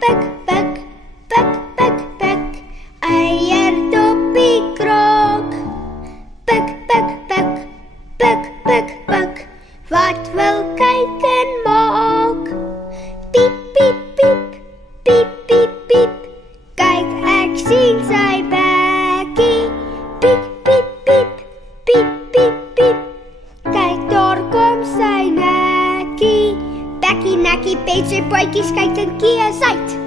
pek, pek, pek, pek, pek. Eiertoppie krok. Pek, pek, pek, pek, pek, pek. Wat wil kijken mok? Piep, piep, piep, piep, piep, piep. Kijk, ek sien sy bekkie. Piep, piep, piep, piep, piep, piep. Kijk, daar kom sy nekkie. Bekkie, nekkie, petje, pootjies, kyk en kie is uit.